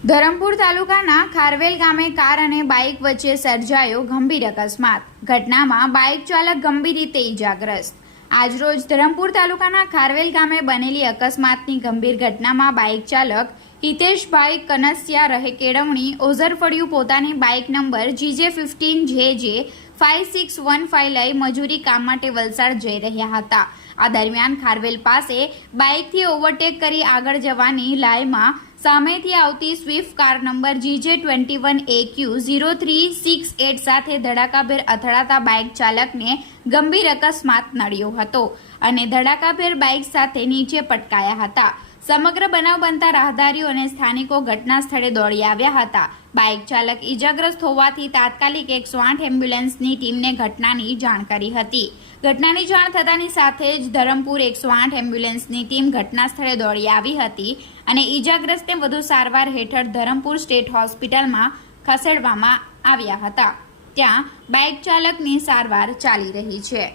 ધરમપુર તાલુકાના ખારવેલ ગામે કાર અને બાઇક વચ્ચે સર્જાયો ગંભીર અકસ્માત. ઘટનામાં બાઇક ચાલક ગંભીર રીતે ઇજાગ્રસ્ત આજરોજ ધરમપુર તાલુકાના ખારવેલ ગામે બનેલી અકસ્માતની ગંભીર ઘટનામાં બાઇક ચાલક હિતેશભાઈ કનસિયા રહે કેળવણી ઓઝરફળિયું પોતાની બાઇક નંબર જીજે ફિફ્ટીન જે જે ફાઇવ સિક્સ વન ફાઇવ લઈ મજૂરી કામ માટે વલસાડ જઈ રહ્યા હતા. આ દરમિયાન ખારવેલ પાસે બાઇકથી ઓવરટેક કરી આગળ જવાની લાયમાં સામેથી આવતી Swift car number GJ twenty one A Q zero three six eight સાથે ધડાકાભેર અથડાતા બાઇક ચાલકને ગંભીર અકસ્માત નડ્યો હતો અને ધડાકાભેર બાઇક સાથે નીચે પટકાયા હતા. સમગ્ર બનાવ બનતા રાહદારીઓ અને સ્થાનિકો ઘટના સ્થળે દોડી આવ્યા હતા. બાઇક ચાલક ઇજાગ્રસ્ત હોવાથી તાત્કાલિક એકસો આઠ એમ્બ્યુલન્સની ટીમને ઘટનાની જાણ કરી હતી. ઘટનાની જાણ થતાની સાથે જ ધરમપુર એકસો આઠ એમ્બ્યુલન્સની ટીમ ઘટના સ્થળે દોડી આવી હતી અને ઇજાગ્રસ્તને વધુ સારવાર હેઠળ ધરમપુર સ્ટેટ હોસ્પિટલમાં ખસેડવામાં આવ્યા હતા. ત્યાં બાઇક ચાલકની સારવાર ચાલી રહી છે.